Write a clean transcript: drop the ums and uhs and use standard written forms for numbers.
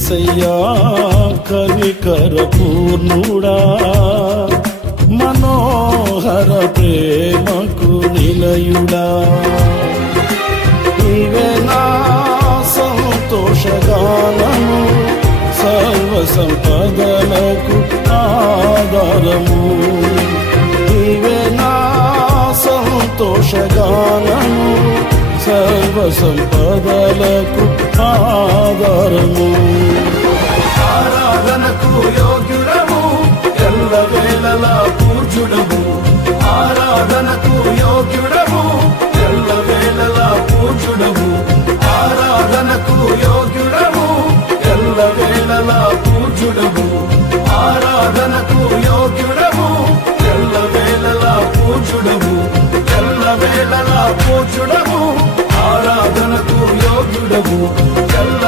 యేసయ్యా కనికర పూర్ణుడా, మనోహర ప్రేమకు నిలయుడా, నీవే నా సంతోషగానము, సర్వ సంపదలకు ఆధారము, నీవే నా సంతోషగానము, సర్వ సంపదలకు ఆధారము. ఆరాధనకు యోగ్యుడము, ఎల్లవేళలా పూజ్యుడము, ఆరాధనకు యోగ్యుడము, ఎల్లవేళలా పూజ్యుడము, ఆరాధనకు యోగ్యుడము, ఎల్లవేళలా పూజ్యుడము, ఆరాధనకు యోగ్యుడము, ఎల్లవేళలా పూజ్యుడము, ఎల్లవేళలా పూజ్యుడము, ఆరాధనకు యోగ్యుడము.